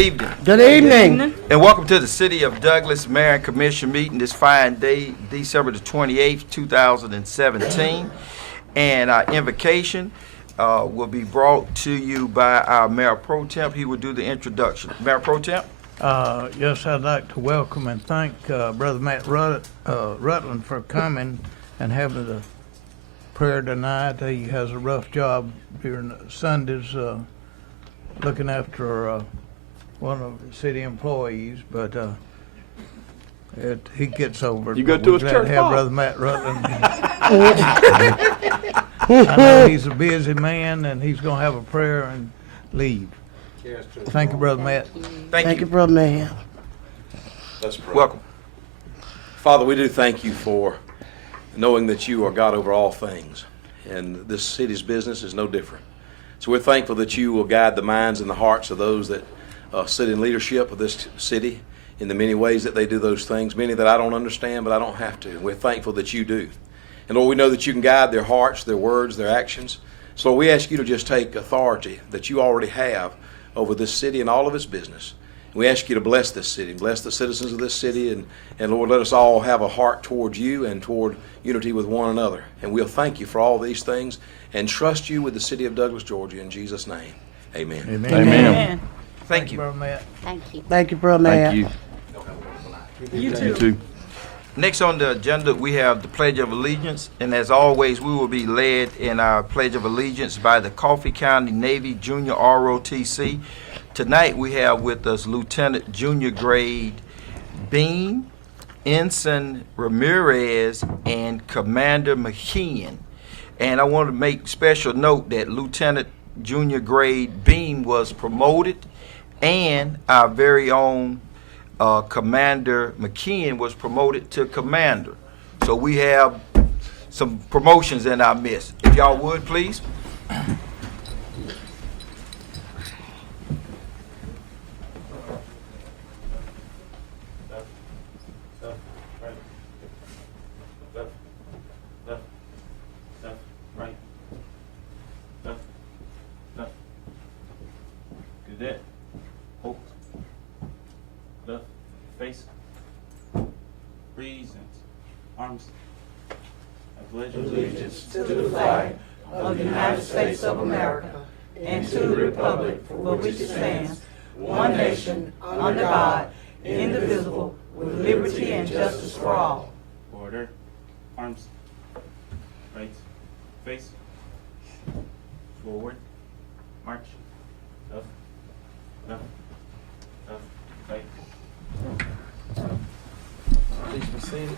evening. Good evening. And welcome to the City of Douglas Mayor and Commission meeting this fine day, December the 28th, 2017. And our invocation will be brought to you by our Mayor Pro Temp. He will do the introduction. Mayor Pro Temp? Yes, I'd like to welcome and thank Brother Matt Rutland for coming and having the prayer tonight. He has a rough job during Sundays looking after one of the city employees, but he gets over it. You go to his church, to have Brother Matt Rutland. I know he's a busy man, and he's going to have a prayer and leave. Thank you, Brother Matt. Thank you. Brother man. Let's pray. Welcome. Father, we do thank you for knowing that you are God over all things, and this city's business is no different. So we're thankful that you will guide the minds and the hearts of those that sit in leadership of this city in the many ways that they do those things, many that I don't understand, but I don't have to. We're thankful that you do. And Lord, we know that you can guide their hearts, their words, their actions. So we ask you to just take authority that you already have over this city and all of its business. We ask you to bless this city, bless the citizens of this city, and Lord, let us all have a heart towards you and toward unity with one another. And we'll thank you for all these things and trust you with the city of Douglas, Georgia, in Jesus' name. Amen. Amen. Amen. Thank you. Brother Matt. Thank you. Thank you, Brother man. you. You too. You too. Next on the agenda, we have the Pledge of Allegiance. And as always, we will be led in our Pledge of Allegiance by the Coffee County Navy Junior ROTC. Tonight, we have with us Lieutenant Junior Grade Bean, Ensign Ramirez, and Commander McKeon. And I want to make special note that Lieutenant Junior Grade Bean was promoted, and our very own Commander McKeon was promoted to Commander. So we have some promotions in our midst. If y'all would, please. Cadet, hold, left, face, present, arms. I pledge allegiance to the flag of the United States of America and to the republic for which it stands, one nation, under God, indivisible, with liberty and justice for all. Order, arms, right, face, forward, march, left, left, left, right. Please be seated.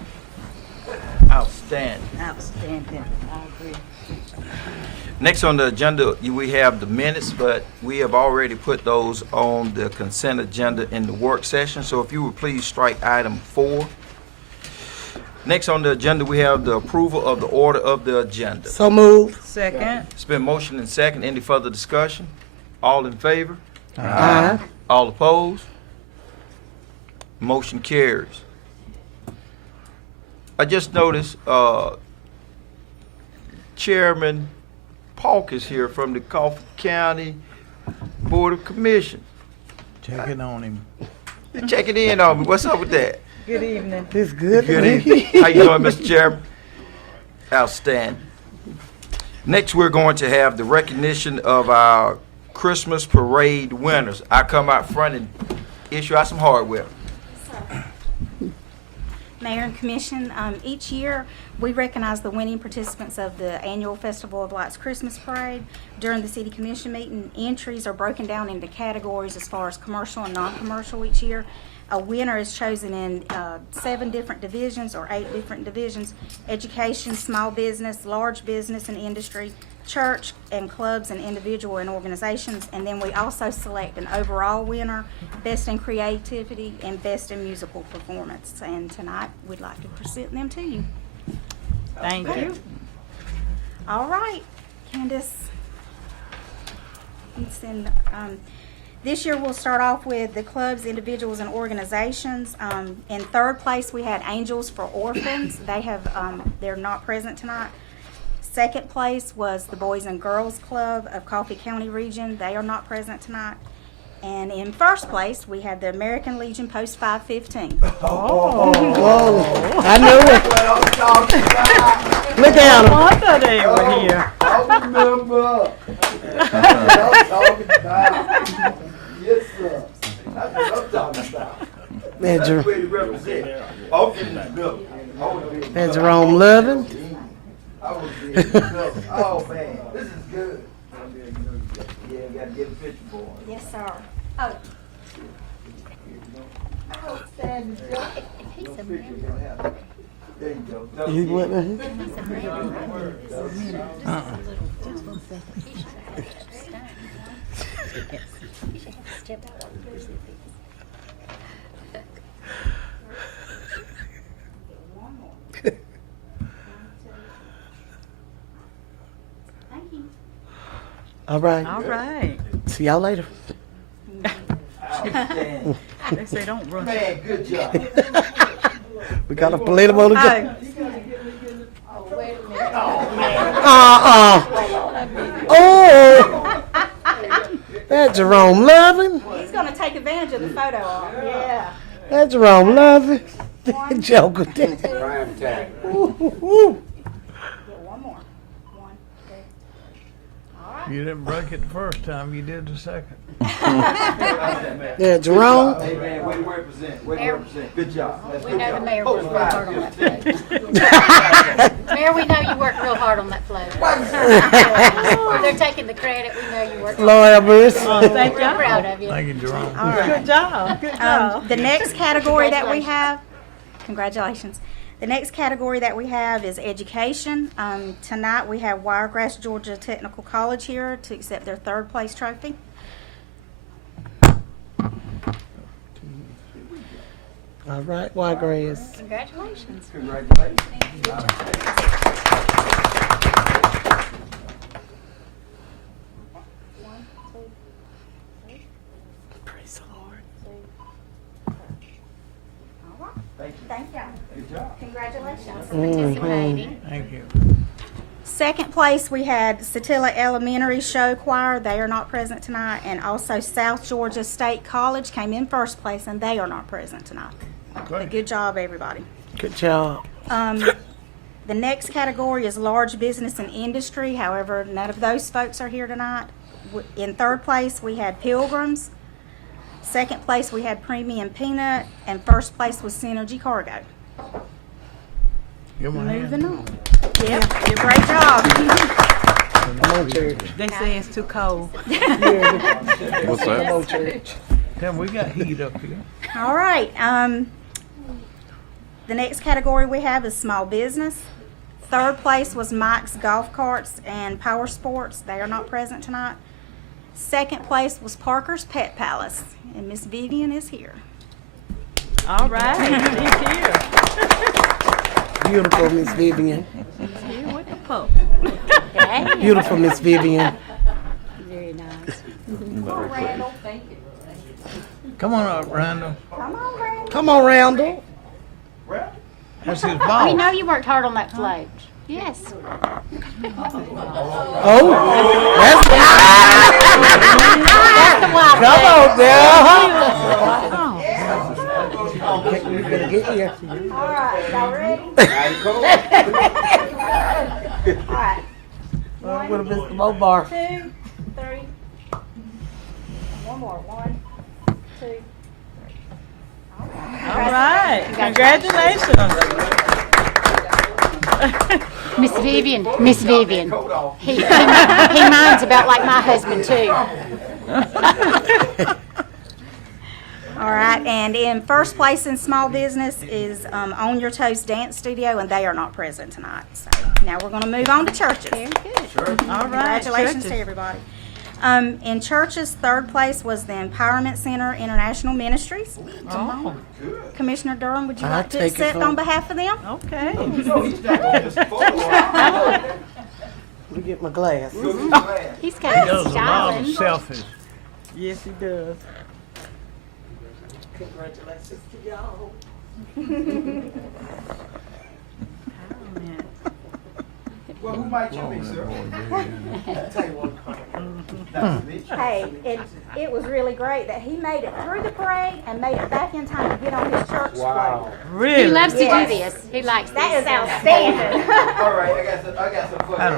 Outstanding. Outstanding. I agree. Next on the agenda, we have the minutes, but we have already put those on the consent agenda in the work session. So if you would please strike item 4. Next on the agenda, we have the approval of the order of the agenda. So move. Second. It's been motion and second. Any further discussion? All in favor? Aye. All opposed? Motion carries. I just noticed Chairman Polk is here from the Coffee County Board of Commissioners. Checking on him. They're checking in on me. What's up with that? Good evening. It's good. Good evening. How you doing, Mr. Chairman? Outstanding. Next, we're going to have the recognition of our Christmas parade winners. I come out front and issue out some hardware. Mayor and Commission, each year we recognize the winning participants of the annual Festival of Lights Christmas Parade. During the City Commission meeting, entries are broken down into categories as far as commercial and non-commercial each year. A winner is chosen in 7 different divisions or 8 different divisions: education, small business, large business and industry, church and clubs and individual and organizations. And then we also select an overall winner, best in creativity and best in musical performance. And tonight we'd like to present them to you. Thank you. All right, Candace. This year we'll start off with the clubs, individuals, and organizations. In 3rd place we had Angels for Orphans. They're not present tonight. 2nd place was the Boys and Girls Club of Coffee County Region. They are not present tonight. And in first place, we have the American Legion Post 515. Whoa, I knew it. Look at him. Wonder they were here. That's Jerome Lovin. Oh, man, this is good. Yeah, gotta get a picture, boy. Yes, sir. Oh, There you go. He wasn't. thank you. All right. All right. See y'all later. Outstanding. They say don't rush. Man, good job. We got a political to go. Oh, Oh, that's Jerome Lovin. he's gonna take advantage of the photo op. Yeah. That's Jerome Lovin. One, Joker. One more. One, two. All right. You didn't break it the first time, you did the second. Yeah, Jerome. Hey, man, way to represent, way to represent. Good job. That's We good know the job. mayor Post worked real hard on that 515. float. Mayor, we know you worked real hard on that float. They're taking the credit. We know you worked hard. Lord have mercy. Thank We're you. proud of you. Thank you, Jerome. All right. Good job. Good job. The next category that we have, congratulations. The next category that we have is education. Tonight we have Wiregrass Georgia Technical College here to accept their third place trophy. All right, Wiregrass. Congratulations. Congratulations. Praise the Lord. All right. Thank you. Thank you. Good job. Congratulations. Participating. Thank you. Second place, we had Satilla Elementary Show Choir. They are not present tonight. And also South Georgia State College came in first place, and they are not present tonight. Great. Good job, everybody. Good job. The next category is large business and industry. However, none of those folks are here tonight. In third place, we had Pilgrims. Second place, we had Premium Peanut. And first place was Synergy Cargo. Give 'em a hand. Moving on. Yep, great job. Come on, church. They say it's too cold. What's that? Come on, church. Tim, we got heat up here. All right. The next category we have is small business. Third place was Mike's Golf Carts and Power Sports. They are not present tonight. Second place was Parker's Pet Palace, and Miss Vivian is here. All right. He's here. Beautiful, Miss Vivian. Here with the Pope. Beautiful, Miss Vivian. Very nice. Come on up, Randall. Come on, Randy. Come on, Randall. That's his We ball. know you worked hard on that float. Yes. Oh, that's come on, now. You better get here. All right, y'all ready? All right. With a Mr. Bobar. 2, 3. One more. 1, 2, 3. All right. Congratulations. Miss Vivian. He minds about like my husband too. All right, and in first place in small business is On Your Toes Dance Studio, and they are not present tonight. So now we're going to move on to churches. Very good. All right. Congratulations to churches. everybody. In churches, third place was the Empowerment Center International Ministries. Oh, Commissioner Durham, would you I'll like to take it accept from- on behalf of them? okay. Let me get my glass. He's He kind does of a lot of styling. selfies. Yes, he does. Congratulations to y'all. Well, who might you be, sir? Hey, it was really great that he made it through the parade and made it back in time to get on his church float. He Really? loves to do Yes. this. He likes this. That is outstanding. All right, I got some fun. Had a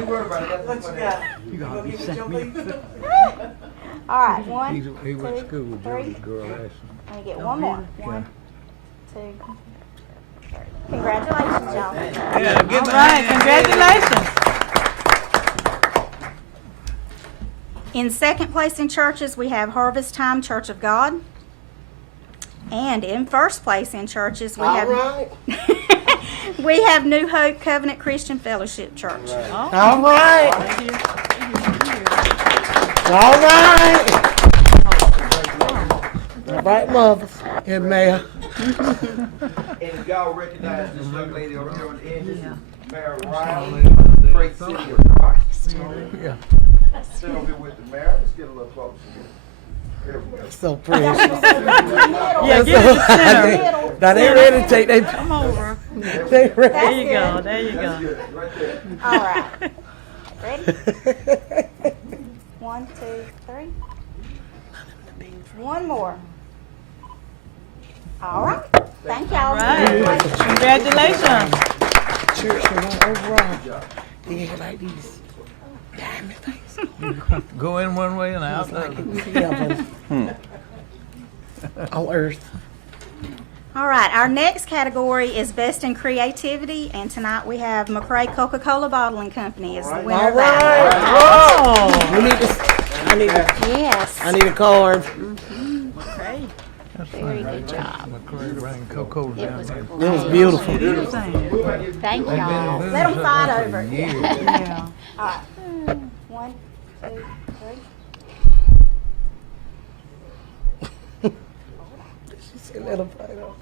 Don't worry about it, I got some fun. You gonna be sent me. All right, one, He went to two, school with three. Joey's girl last night. Let me get one more. One, two, three. Congratulations, y'all. Yeah, give All right, congratulations. In second place in churches, we have Harvest Time Church of God. And in first place in churches, we have we have New Hope Covenant Christian Fellowship Church. All right. All right. All right, mothers and mayor. And if y'all recognize this young lady over here on the end, this is Mayor Riley, great city of Christ. Yeah. Sit over here with the mayor, let's get a little closer here. Here we go. So precious. Yeah, get in the center. Now they ready to take they. Come over. They ready. There you go, there you That's go. good, right there. All right. Ready? 1, 2, 3. One more. All right. Thank y'all. All right, congratulations. Church went overall. They had like these diamond things. Go in one way and out the other. Heaven. On earth. All right. Our next category is Best in Creativity, and tonight we have McRae Coca-Cola Bottling Company as the winner All of that. right. Oh. We need this. Yes. I need a card. That's Very fine. good job. McCray bring Coca-Cola It down was here. It was beautiful. Thank y'all. Let them fight over it. Yeah. Yeah. All right. 1, 2, 3. She said, let 'em fight over.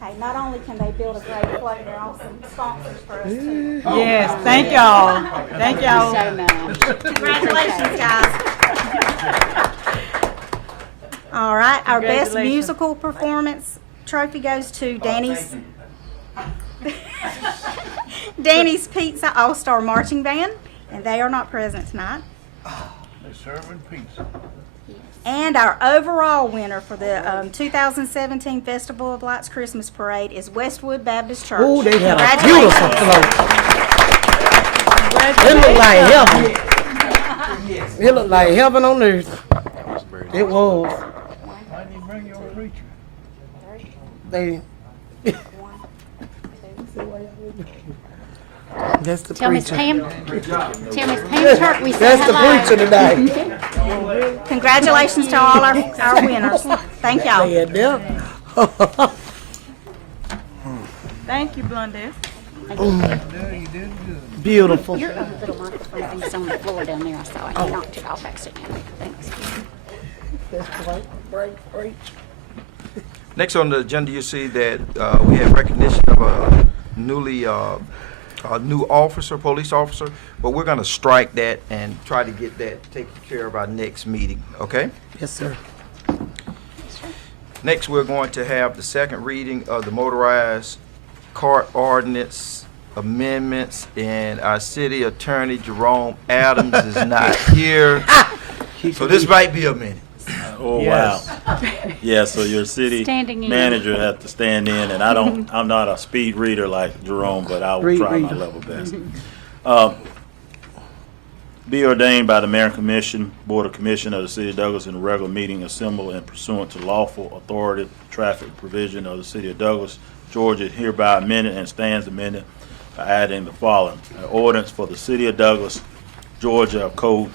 Hey, not only can they build a great float, they're also sponsors for us too. Yes, thank y'all. Thank y'all. So much. Congratulations, guys. All right, our best Congratulations. musical performance trophy goes to Danny's Danny's Pizza All-Star Marching Band, and they are not present tonight. They're serving pizza. And our overall winner for the 2017 Festival of Lights Christmas Parade is Westwood Baptist Church. Ooh, they had a Congratulations. beautiful float. It looked like heaven. It looked like heaven on earth. It was. Why didn't you bring your preacher? They. That's the Tell Miss preacher. Pam. Tell Miss Pam Turk we said That's the hello. preacher today. Congratulations to all our winners. Thank y'all. Yeah, them. Thank you, Blondell. Yeah, you did good. Beautiful. Your little microphone thing's on the floor down there. I saw it. You knocked it off accidentally. Thanks. That's right. Next on the agenda, you see that we have recognition of a new officer, police officer, but we're going to strike that and try to get that taken care of our next meeting, okay? Yes, sir. Next, we're going to have the second reading of the motorized cart ordinance amendments, and our city attorney, Jerome Adams, is not here, so this might be a minute. Oh, Yes. wow. Yeah, so your city Standing in. manager had to stand in, and I'm not a speed reader like Jerome, but I will Read, try my reader. level best. Be ordained by the Mayor and Commission, Board of Commission of the City of Douglas in a regular meeting assembled and pursuant to lawful authority, traffic provision of the City of Douglas, Georgia, hereby amended and stands amended by adding the following. An ordinance for the City of Douglas, Georgia Code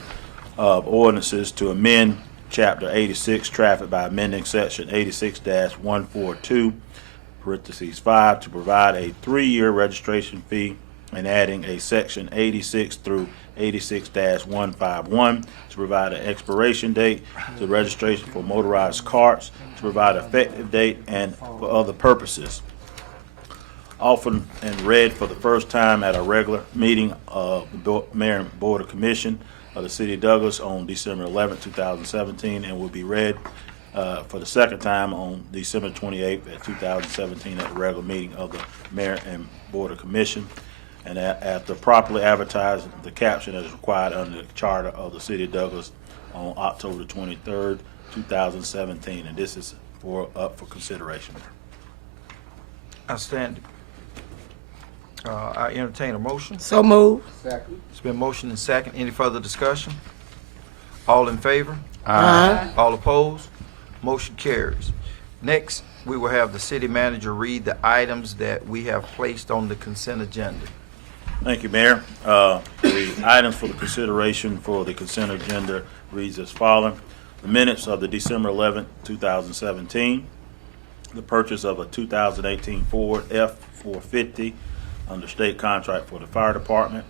of Ordinances to amend Chapter 86 Traffic by amending Section 86-142, parentheses 5, to provide a 3-year registration fee and adding a Section 86 through 86-151 to provide an expiration date to registration for motorized carts, to provide effective date, and for other purposes. Often and read for the first time at a regular meeting of the Mayor and Board of Commission of the City of Douglas on December 11, 2017, and will be read for the second time on December 28th at 2017 at the regular meeting of the Mayor and Board of Commission. And after properly advertising, the caption is required under the charter of the City of Douglas on October 23rd, 2017. And this is up for consideration. Outstanding. I entertain a motion. So move. It's been motion and second. Any further discussion? All in favor? Aye. All opposed? Motion carries. Next, we will have the city manager read the items that we have placed on the consent agenda. Thank you, Mayor. The items for the consideration for the consent agenda reads as following. The minutes of the December 11th, 2017. The purchase of a 2018 Ford F-450 under state contract for the fire department.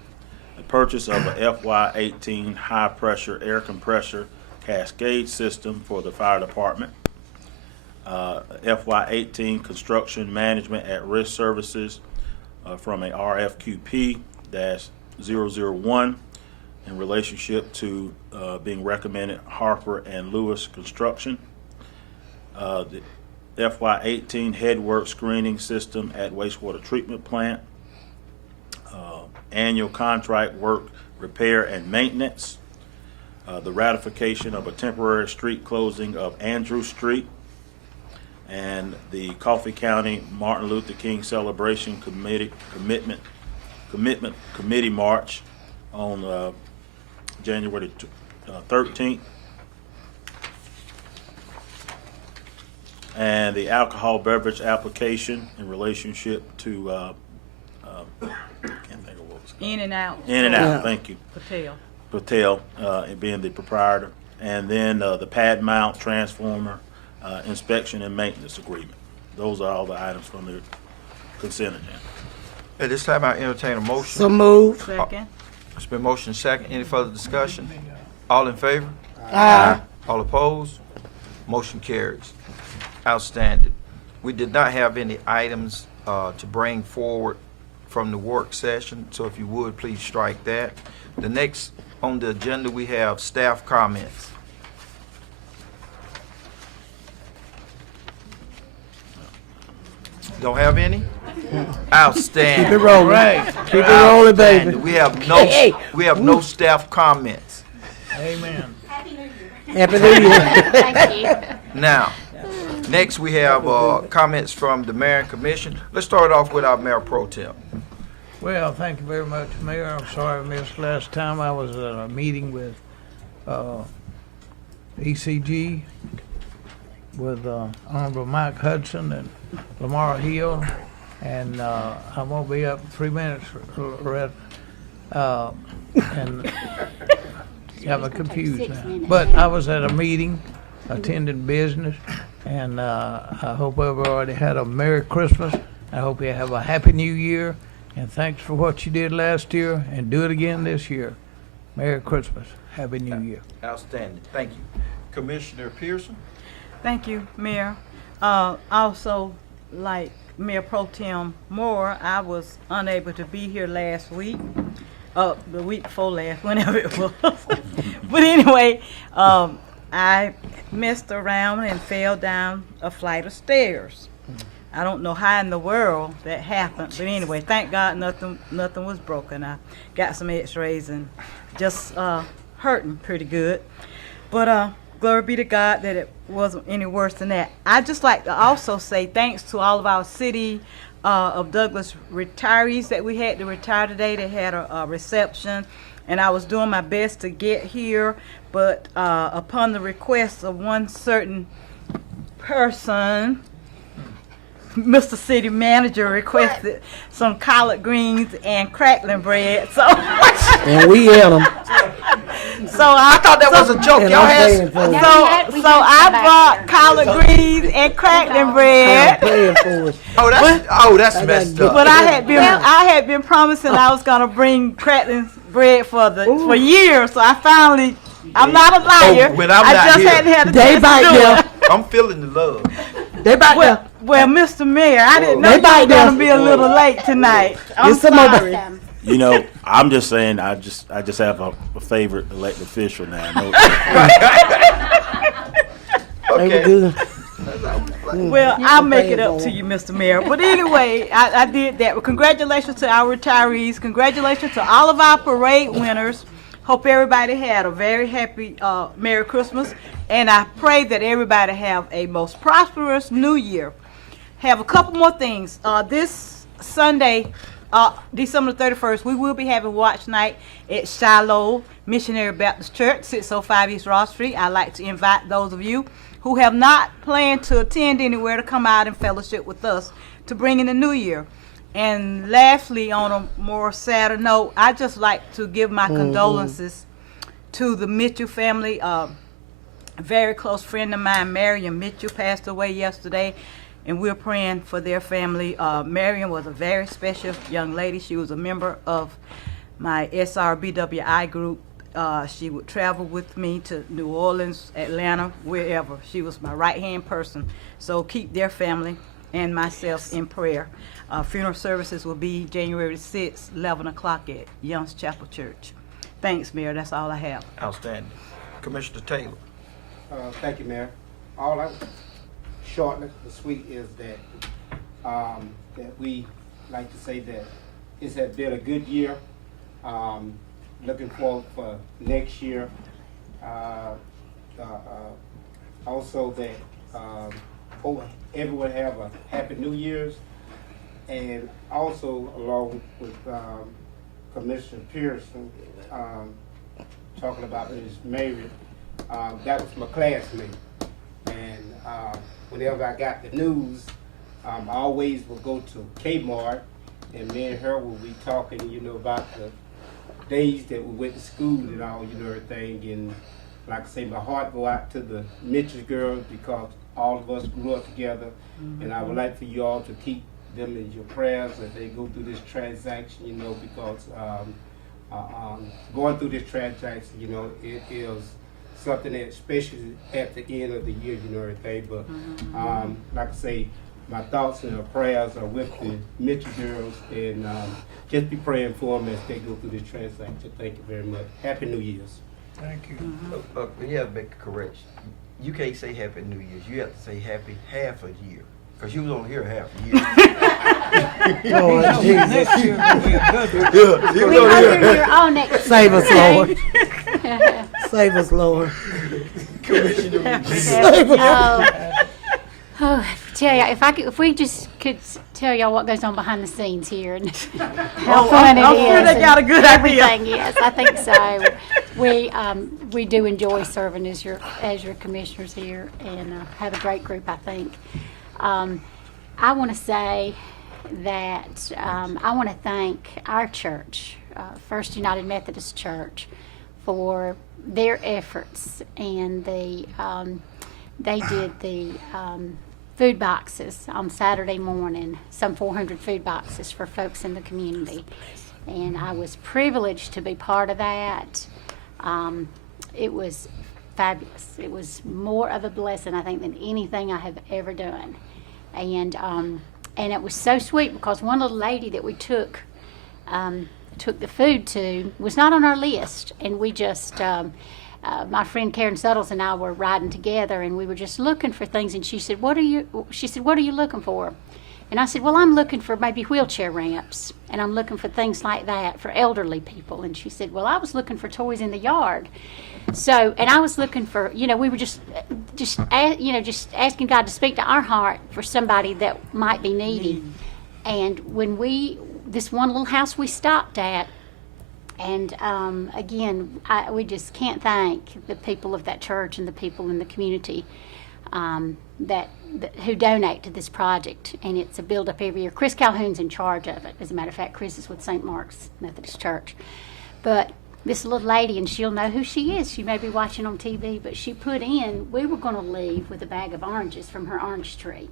The purchase of a FY18 high-pressure air compressor cascade system for the fire department. FY18 construction management at risk services from a RFQP-001 in relationship to being recommended Harper and Lewis Construction. The FY18 headwork screening system at wastewater treatment plant. Annual contract work repair and maintenance. The ratification of a temporary street closing of Andrew Street. And the Coffee County Martin Luther King Celebration Commitment Committee March on January 13th. And the alcohol beverage application in relationship to, can't think of what was called. In and out. In and out, thank you. Patel. And being the proprietor. And then the pad mount transformer inspection and maintenance agreement. Those are all the items from the consent agenda. At this time, I entertain a motion. So move. Second. It's been motion second. Any further discussion? All in favor? Aye. All opposed? Motion carries. Outstanding. We did not have any items to bring forward from the work session, so if you would, please strike that. The next on the agenda, we have staff comments. Don't have any? Outstanding. Keep it rolling. Keep it rolling, baby. Outstanding. We have Hey. no staff comments. Amen. Happy New Year. Thank you. Now, next we have comments from the Mayor and Commission. Let's start off with our Mayor Pro Tem. Well, thank you very much, Mayor. I'm sorry I missed last time. I was at a meeting with ECG with Honorable Mike Hudson and Lamar Hill, and I won't be up in 3 minutes, and got me confused now. But I was at a meeting, attending business, and I hope everybody had a Merry Christmas. I hope you have a Happy New Year, and thanks for what you did last year, and do it again this year. Merry Christmas, Happy New Year. Outstanding. Thank you. Commissioner Pearson? Thank you, Mayor. Also, like Mayor Pro Tem Moore, I was unable to be here last week, the week before last, whenever it was. But anyway, I messed around and fell down a flight of stairs. I don't know how in the world that happened, but anyway, thank God nothing was broken. I got some x-rays and just hurting pretty good. But glory be to God that it wasn't any worse than that. I'd just like to also say thanks to all of our City of Douglas retirees that we had to retire today. They had a reception, and I was doing my best to get here, but upon the request of one certain person, Mr. City Manager requested some collard greens and crackling bread. So, And we ate them. I thought that was a joke. And Y'all I'm had paying for it. So I brought collard greens and crackling I'm bread. paying for it. that's messed up. But I had been promising I was gonna bring crackling bread for years. So I finally, I'm not a liar. when I'm I not just here. hadn't had a They chance to bite do them. it. I'm feeling the love. They back there. Well, Mr. Mayor, I didn't know They you bite were gonna them. be a little late tonight. I'm It's some of sorry. You know, I'm just saying, I just have a favorite elected official now. They were Okay. good. Well, I'll make it up to you, Mr. Mayor. But anyway, I did that. Well, congratulations to our retirees. Congratulations to all of our parade winners. Hope everybody had a very happy Merry Christmas. And I pray that everybody have a most prosperous New Year. Have a couple more things. This Sunday, December 31st, we will be having watch night at Shiloh Missionary Baptist Church, 605 East Ross Street. I'd like to invite those of you who have not planned to attend anywhere to come out and fellowship with us to bring in the new year. And lastly, on a more sadder note, I'd just like to give my condolences to the Mitchell family. A very close friend of mine, Marion Mitchell, passed away yesterday, and we're praying for their family. Marion was a very special young lady. She was a member of my SRBWI group. She would travel with me to New Orleans, Atlanta, wherever. She was my right-hand person. So keep their family and myself in prayer. Funeral services will be January 6th, 11 o'clock at Young's Chapel Church. Thanks, Mayor. That's all I have. Outstanding. Commissioner Taylor. Thank you, Mayor. All I shortly and sweet is that we like to say that this has been a good year. Looking forward for next year. Also that hope everyone have a happy New Year's, and also along with Commissioner Pearson talking about Ms. Mary. That was my classmate, and whenever I got the news, I always would go to Kmart, and me and her would be talking, about the days that we went to school and all, everything. And like I say, my heart go out to the Mitchell girls because all of us grew up together, and I would like for you all to keep them in your prayers as they go through this transaction, because going through this transaction, it is something that, especially at the end of the year, everything. But like I say, my thoughts and prayers are with the Mitchell girls, and just be praying for them as they go through this transaction. Thank you very much. Happy New Year's. Thank you. You have to make a correction. You can't say Happy New Year's. You have to say Happy half a year. Because you was only here half a year. Lord Jesus. Next year will be a good one. We hope you're here all next Save us, year, Lord. okay? Save us, Lord. If we just could tell y'all what goes on behind the scenes here and how fun it is. I'm sure they got a good idea. Everything, yes, I think so. We do enjoy serving as your commissioners here, and have a great group, I think. I want to say that I want to thank our church, First United Methodist Church, for their efforts, and they did the food boxes on Saturday morning, some 400 food boxes for folks in the community, and I was privileged to be part of that. It was fabulous. It was more of a blessing, I think, than anything I have ever done. And it was so sweet because one little lady that we took the food to was not on our list, and we just my friend Karen Suttles and I were riding together, and we were just looking for things, and she said, what are you looking for? And I said, well, I'm looking for maybe wheelchair ramps, and I'm looking for things like that for elderly people. And she said, well, I was looking for toys in the yard. So, and I was looking for, we were just asking God to speak to our heart for somebody that might be needy. And when this one little house we stopped at, and again, we just can't thank the people of that church and the people in the community who donate to this project. And it's a build-up every year. Chris Calhoun's in charge of it. As a matter of fact, Chris is with St. Mark's Methodist Church. But this little lady, and she'll know who she is. She may be watching on TV, but she put in, we were going to leave with a bag of oranges from her orange tree.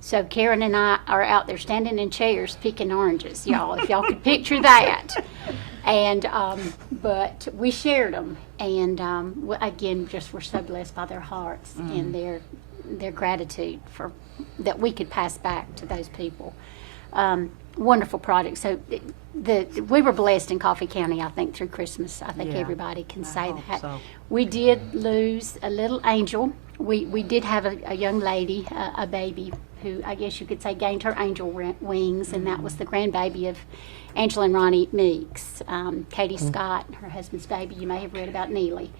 So Karen and I are out there standing in chairs picking oranges, y'all, if y'all could picture that. And but we shared them, and again, just we're so blessed by their hearts and their gratitude for that we could pass back to those people. Wonderful project. So we were blessed in Coffee County, I think, through Christmas. I think everybody can say that. So. We did lose a little angel we did have a young lady, a baby, who I guess you could say gained her angel wings, and that was the grandbaby of Angela and Ronnie Meeks, Katie Scott, her husband's baby. You may have read about Neely,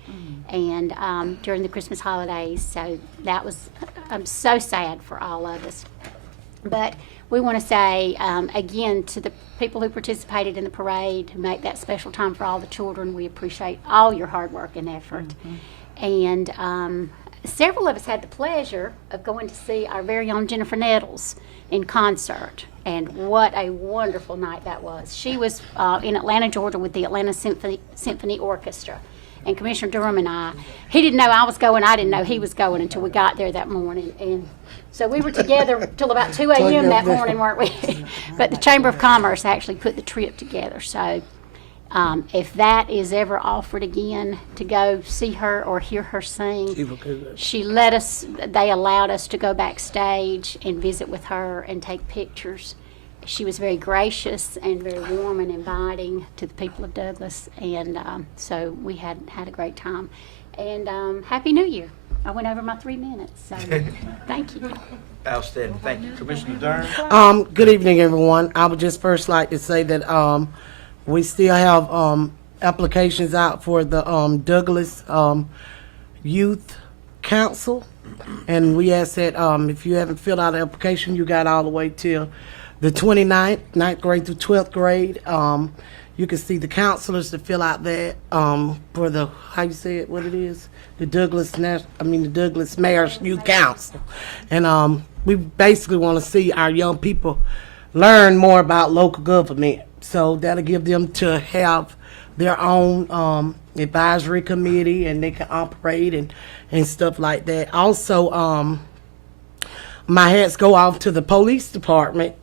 and during the Christmas holidays. So that was so sad for all of us. But we want to say again to the people who participated in the parade to make that special time for all the children. We appreciate all your hard work and effort. And several of us had the pleasure of going to see our very own Jennifer Nettles in concert. And what a wonderful night that was. She was in Atlanta, Georgia with the Atlanta Symphony Orchestra. And Commissioner Durham and he didn't know I was going, I didn't know he was going until we got there that morning. And so we were together till about 2 a.m. that morning, weren't we? But the Chamber of Commerce actually put the trip together. So if that is ever offered again to go see her or hear her sing, they allowed us to go backstage and visit with her and take pictures. She was very gracious and very warm and inviting to the people of Douglas, and so we had a great time. And Happy New Year. I went over my 3 minutes, so thank you. Outstanding. Thank you. Commissioner Dern? Good evening, everyone. I would just first like to say that we still have applications out for the Douglas Youth Council, and we ask that if you haven't filled out an application, you got all the way till the 29th, 9th grade through 12th grade. You can see the counselors to fill out that for the, how you say it, what it is? The Douglas Mayor's Youth Council. And we basically want to see our young people learn more about local government. So that'll give them to have their own advisory committee, and they can operate and stuff like that. Also, my hats go off to the police department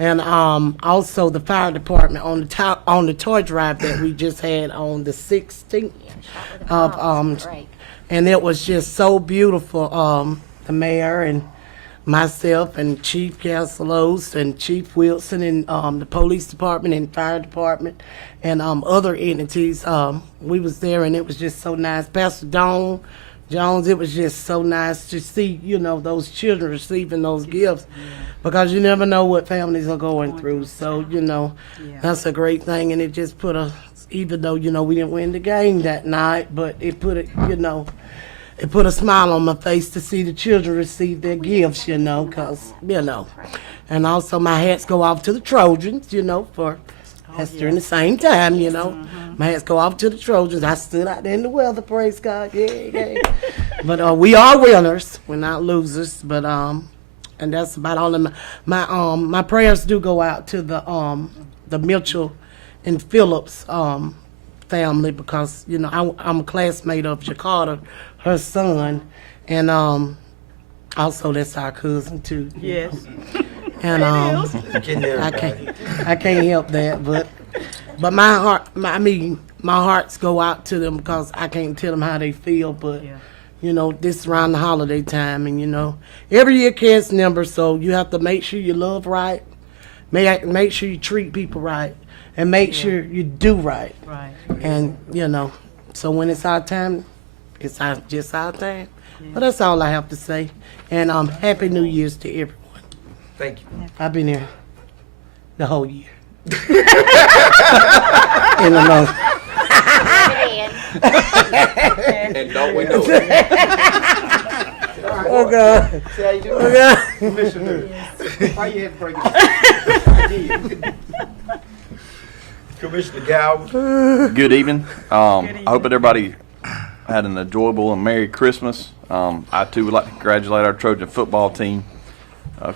and also the fire department on the toy drive that we just had on the 16th of and it was just so beautiful. The mayor and myself and Chief Castelos and Chief Wilson and the police department and fire department and other entities, we was there, and it was just so nice. Pastor Dawn Jones, it was just so nice to see, those children receiving those gifts, because you never know what families are going through. So, that's a great thing, and it just put even though, we didn't win the game that night, but it put it put a smile on my face to see the children receive their gifts, because, And also my hats go off to the Trojans, for that's during the same time, My hats go off to the Trojans. I stood out there in the weather, praise God. Yeah. But we are winners. We're not losers. But and that's about all of my prayers do go out to the Mitchell and Phillips family, because I'm a classmate of Jakarta, her son, and also that's our cousin too. Yes. And I can't help that, but my hearts go out to them, because I can't tell them how they feel, but this is around the holiday time, and every year counts numbers, so you have to make sure you love right, make sure you treat people right, and make sure you do right. Right. And so when it's our time, it's just our time. But that's all I have to say. And Happy New Year's to everyone. Thank you. I've been here the whole year. In the month. And don't we know it? Oh God. See how you do? Oh God. Commissioner, why you had to break it? I did. Commissioner Gow? Good evening. I hope that everybody had an enjoyable and Merry Christmas. I too would like to congratulate our Trojan football team.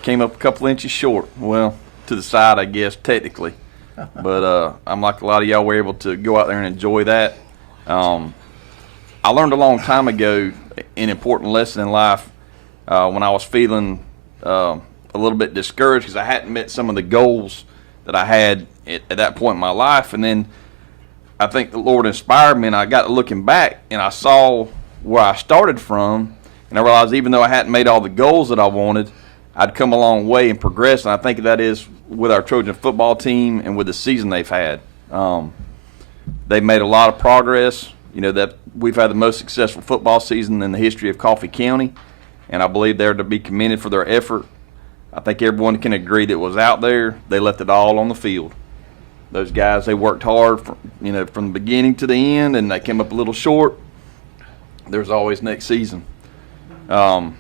Came up a couple inches short. Well, to the side, I guess, technically. But I'm like a lot of y'all were able to go out there and enjoy that. I learned a long time ago an important lesson in life when I was feeling a little bit discouraged because I hadn't met some of the goals that I had at that point in my life. And then I think the Lord inspired me, and I got to looking back, and I saw where I started from, and I realized even though I hadn't made all the goals that I wanted, I'd come a long way and progressed, and I think that is with our Trojan football team and with the season they've had. They've made a lot of progress. that we've had the most successful football season in the history of Coffee County, and I believe they're to be commended for their effort. I think everyone can agree that was out there. They left it all on the field. Those guys, they worked hard from the beginning to the end, and they came up a little short. There's always next season. Of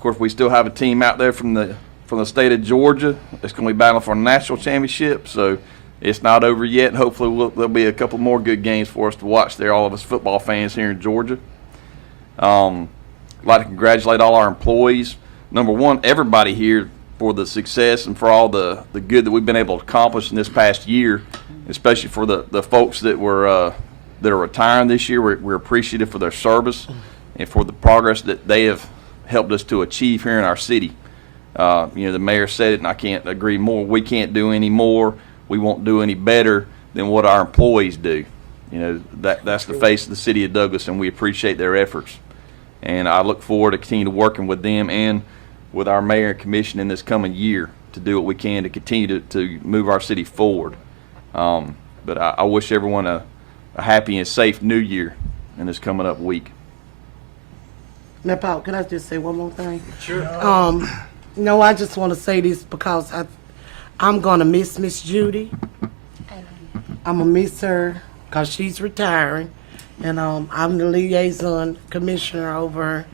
course, we still have a team out there from the state of Georgia that's going to be battling for a national championship. So it's not over yet. Hopefully, there'll be a couple more good games for us to watch there. All of us football fans here in Georgia. I'd like to congratulate all our employees. Number one, everybody here for the success and for all the good that we've been able to accomplish in this past year, especially for the folks that are retiring this year. We're appreciative for their service and for the progress that they have helped us to achieve here in our city. The mayor said it, and I can't agree more. We can't do any more. We won't do any better than what our employees do. That's the face of the city of Douglas, and we appreciate their efforts. And I look forward to continue working with them and with our mayor and commission in this coming year to do what we can to continue to move our city forward. But I wish everyone a happy and safe new year in this coming up week. Now, Paul, can I just say one more thing? Sure. No, I just want to say this because I'm going to miss Miss Judy. I'm going to miss her because she's retiring. And I'm the liaison commissioner over her.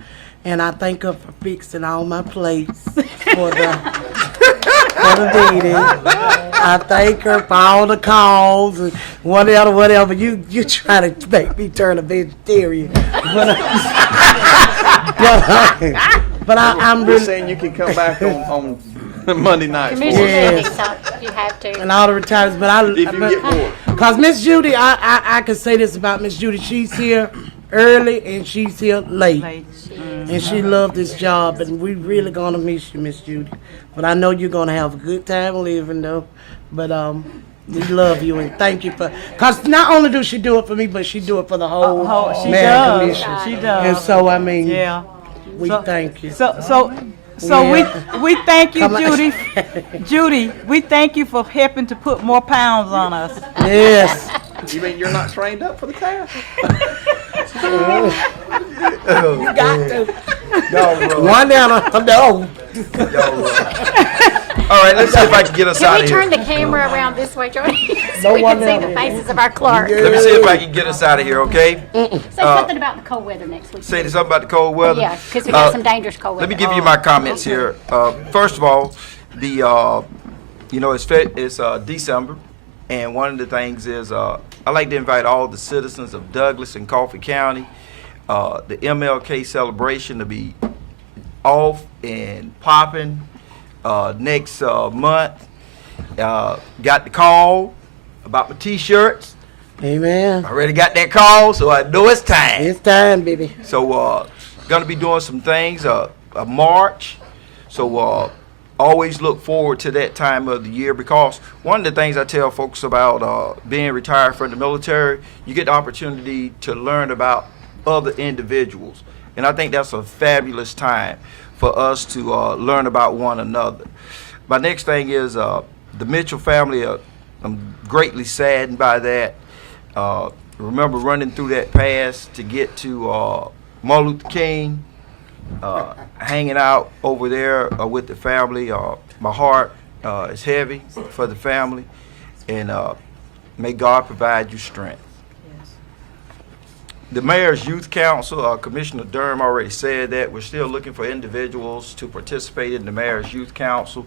And I thank her for fixing all my plates for the meeting. I thank her for all the calls and whatever. You try to make me turn a vegetarian. But I'm We're really, saying you can come back on Monday nights. Commissioner Yes. Davis, you have to. and all the retirees, but If you get bored. Cause Miss Judy, I can say this about Miss Judy. She's here early and she's here late. And she loved this job, and we really gonna miss you, Miss Judy. But I know you're gonna have a good time living, though. But we love you and thank you cause not only do she do it for me, but she do it for the whole She mayor does. commission. She does. And so I mean, Yeah. we thank you. So Yeah. we thank you, Come on. Judy. Judy, we thank you for helping to put more pounds on us. Yes. You mean you're not trained up for the task? You got to. Y'all run. One down. No. Y'all run. All right, let's see if I can get us out Can of we turn here. the camera around this way, Jody? No So we one can see else. the faces of our clerk. Let me see if I can get us out of here, okay? Say something about the cold weather next week. Say something about the cold weather. Yeah, because we got some dangerous cold weather. Let me give you my comments here. First of all, it's December, and one of the things is I like to invite all the citizens of Douglas and Coffee County, the MLK celebration to be off and popping next month. Got the call about my T-shirts. Amen. I already got that call, so I know it's time. It's time, baby. So, gonna be doing some things, a march. So, always look forward to that time of the year, because one of the things I tell folks about being retired from the military, you get the opportunity to learn about other individuals. And I think that's a fabulous time for us to learn about one another. My next thing is the Mitchell family. I'm greatly saddened by that. Remember running through that pass to get to Martin Luther King, hanging out over there with the family. My heart is heavy for the family, and may God provide you strength. The Mayor's Youth Council, Commissioner Durham already said that. We're still looking for individuals to participate in the Mayor's Youth Council.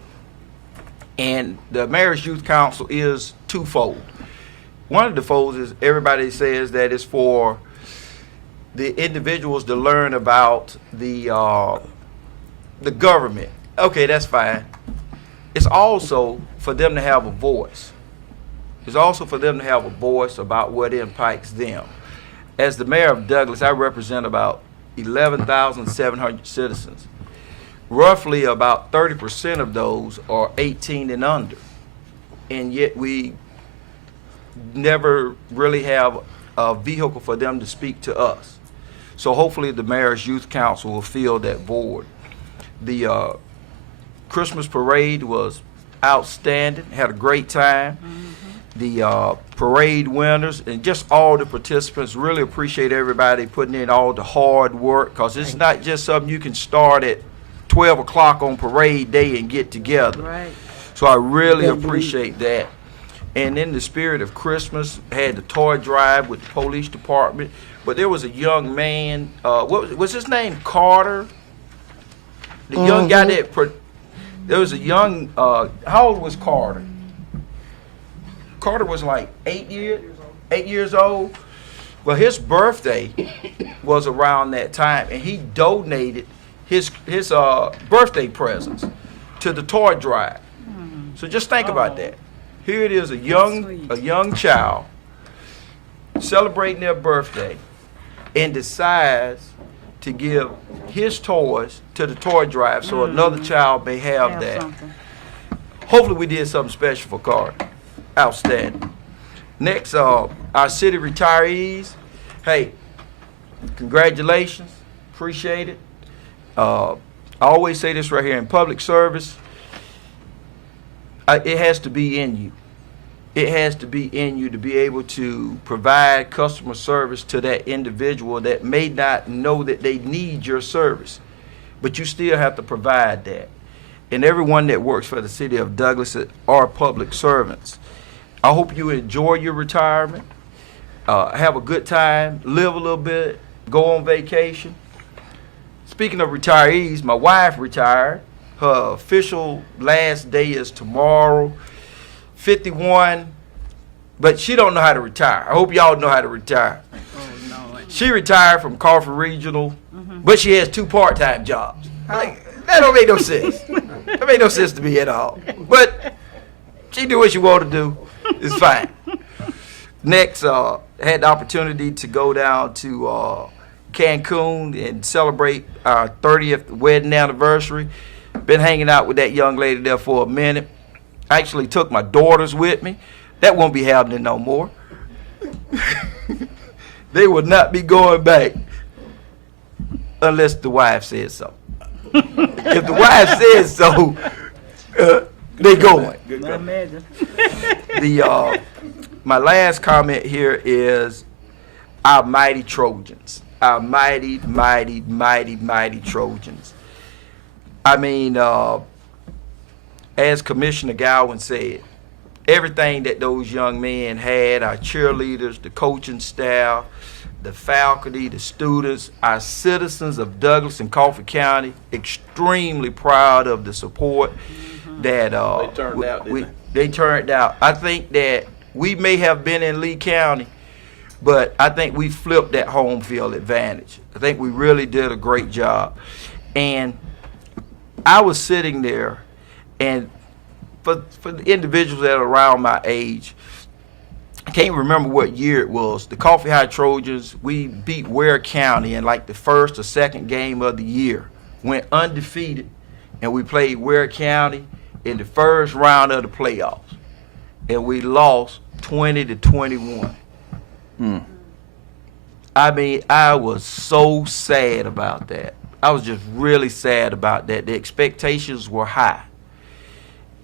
And the Mayor's Youth Council is twofold. One of the folds is everybody says that it's for the individuals to learn about the government. Okay, that's fine. It's also for them to have a voice. It's also for them to have a voice about what impacts them. As the mayor of Douglas, I represent about 11,700 citizens. Roughly about 30% of those are 18 and under. And yet we never really have a vehicle for them to speak to us. So hopefully the Mayor's Youth Council will fill that void. The Christmas parade was outstanding, had a great time. the parade winners, and just all the participants. Really appreciate everybody putting in all the hard work, because it's not just something you can start at 12 o'clock on parade day and get together. Right. So I really appreciate that. And in the spirit of Christmas, had the toy drive with the police department. But there was a young man, what was his name? Carter? The young guy there was a young, how old was Carter? Carter was like 8 years old. Well, his birthday was around that time, and he donated his birthday presents to the toy drive. So just think about that. Here it is, a young child celebrating their birthday, and decides to give his toys to the toy drive so another child may have that. Something. Hopefully we did something special for Carter. Outstanding. Next, our city retirees. Hey, congratulations. Appreciate it. I always say this right here in public service. It has to be in you. It has to be in you to be able to provide customer service to that individual that may not know that they need your service. But you still have to provide that. And everyone that works for the city of Douglas are public servants. I hope you enjoy your retirement, have a good time, live a little bit, go on vacation. Speaking of retirees, my wife retired. Her official last day is tomorrow. 51, but she don't know how to retire. I hope y'all know how to retire. She retired from Coffee Regional, but she has 2 part-time jobs. Like, that don't make no sense. That made no sense to me at all. But she do what she want to do. It's fine. Next, had the opportunity to go down to Cancun and celebrate our 30th wedding anniversary. Been hanging out with that young lady there for a minute. Actually took my daughters with me. That won't be happening no more. They will not be going back unless the wife says so. If the wife says so, they going. Imagine. My last comment here is our mighty Trojans. Our mighty, mighty, mighty, mighty Trojans. I mean, as Commissioner Gowan said, everything that those young men had, our cheerleaders, the coaching staff, the faculty, the students, our citizens of Douglas and Coffee County, extremely proud of the support that They turned out, didn't they? they turned out. I think that we may have been in Lee County, but I think we flipped that home field advantage. I think we really did a great job. And I was sitting there, and for the individuals that are around my age, I can't remember what year it was. The Coffee High Trojans, we beat Ware County in like the first or second game of the year. Went undefeated, and we played Ware County in the first round of the playoffs. And we lost 20-21. I mean, I was so sad about that. I was just really sad about that. The expectations were high.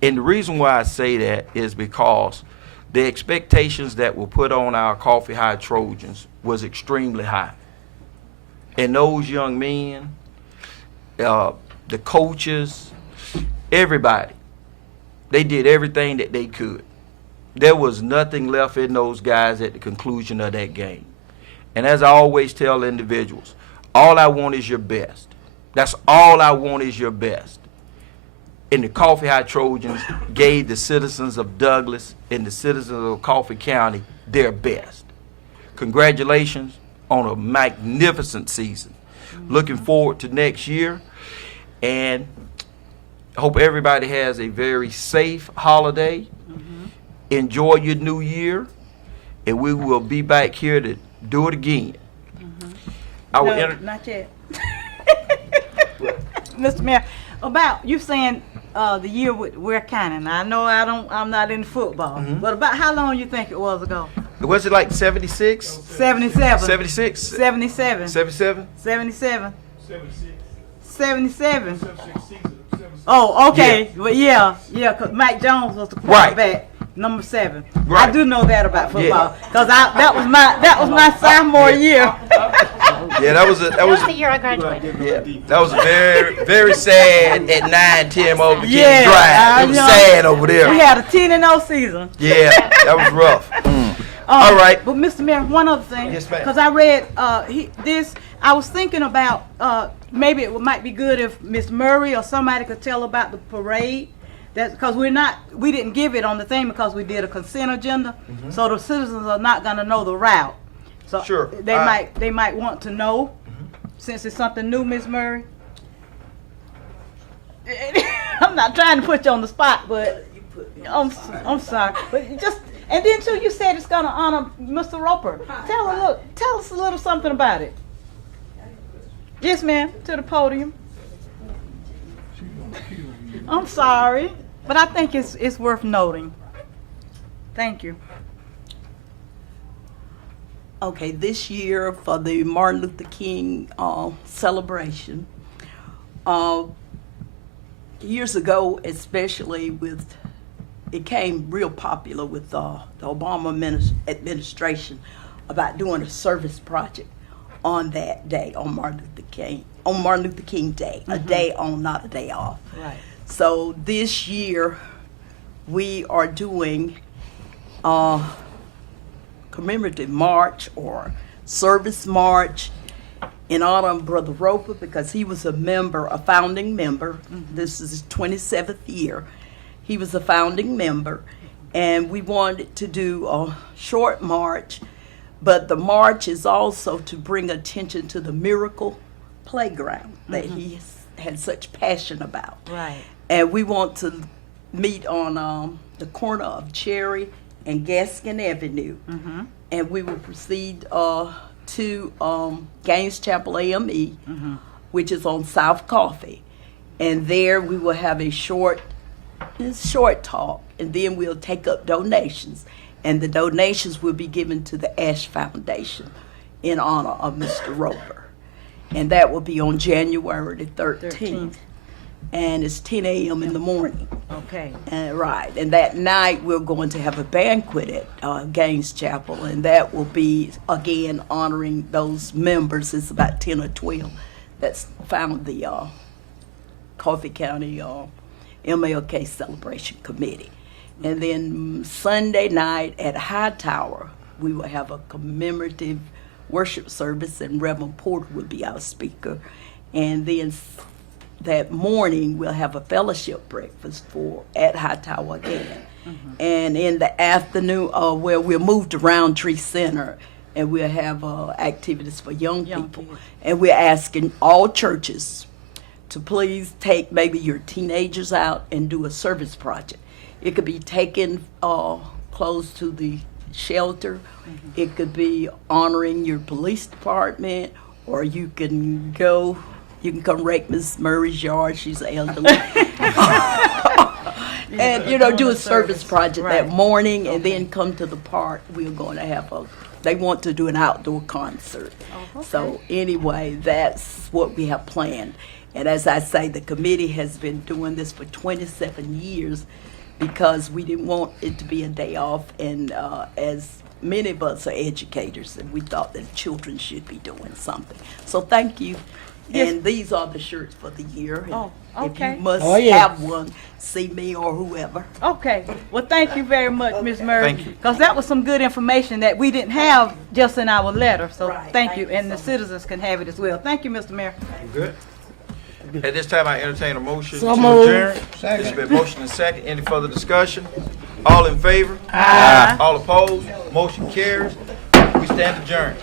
And the reason why I say that is because the expectations that were put on our Coffee High Trojans was extremely high. And those young men, the coaches, everybody, they did everything that they could. There was nothing left in those guys at the conclusion of that game. And as I always tell individuals, all I want is your best. That's all I want is your best. And the Coffee High Trojans gave the citizens of Douglas and the citizens of Coffee County their best. Congratulations on a magnificent season. Looking forward to next year, and I hope everybody has a very safe holiday. Enjoy your new year, and we will be back here to do it again. I will No, not yet. Mr. Mayor, about you saying the year with Ware County. Now, I know I'm not in football, but about how long you think it was ago? Was it like 76? 77. 76? 77. 77? 77. 77. Oh, okay. Yeah. Well, yeah, 'cause Mike Jones was the quarterback. Number 7. I Right. do know that about football because that was my sophomore year. Yeah, that was That was the year I graduated. yeah, that was very sad at 9-10 over the Yeah, King Drive. It was I know. sad over We there. had a 10-0 season. Yeah, that was rough. All right. But Mr. Mayor, one other thing. Yes, ma'am. Because I read this, I was thinking about maybe it might be good if Miss Murray or somebody could tell about the parade. That's because we didn't give it on the thing because we did a consent agenda, so the citizens are not gonna know the route. So Sure. they might want to know, since it's something new, Miss Murray. I'm not trying to put you on the spot, but I'm sorry. But just and then too, you said it's gonna honor Mr. Roper. Tell us a little something about it. Yes, ma'am, to the podium. I'm sorry, but I think it's worth noting. Thank you. Okay, this year for the Martin Luther King celebration, years ago, especially it came real popular with the Obama administration about doing a service project on that day, on Martin Luther King Day, a day on, not a day off. Right. So this year, we are doing commemorative march or service march in honor of Brother Roper because he was a founding member. This is his 27th year. He was a founding member, and we wanted to do a short march, but the march is also to bring attention to the Miracle Playground that he had such passion about. Right. And we want to meet on the corner of Cherry and Gaskin Avenue. And we will proceed to Gaines Chapel AME, which is on South Coffee. And there we will have a short talk, and then we'll take up donations. And the donations will be given to the Ash Foundation in honor of Mr. Roper. And that will be on January the 13th. And it's 10 a.m. in the morning. Okay. Right. And that night we're going to have a banquet at Gaines Chapel, and that will be, again, honoring those members. It's about 10 or 12 that's found the Coffee County MLK Celebration Committee. And then Sunday night at Hightower, we will have a commemorative worship service, and Reverend Porter will be our speaker. And then that morning, we'll have a fellowship breakfast at Hightower again. And in the afternoon, where we'll move to Roundtree Center, and we'll have activities for young people. Kids. And we're asking all churches to please take maybe your teenagers out and do a service project. It could be taken close to the shelter. It could be honoring your police department, or you can come rake Miss Murray's yard. She's elderly. And, do a service project that morning, and then come to the park. We're going to have they want to do an outdoor concert. So anyway, that's what we have planned. And as I say, the committee has been doing this for 27 years because we didn't want it to be a day off. And as many of us are educators, and we thought that children should be doing something. So thank you. Yes. And these are the shirts for the year. Oh, If okay. you must Oh, yeah. have one, see me or whoever. Okay. Well, thank you very much, Ms. Murray. Thank you. Because that was some good information that we didn't have just in our letter. So Right. thank you. Thank you And the so citizens can have it as well. Thank you, Mr. Mayor. Good. At this time, I entertain a motion So to moved. adjourn. It's been motion and second. Any further discussion? All in favor? Aye. All opposed? Motion carries. We stand adjourned.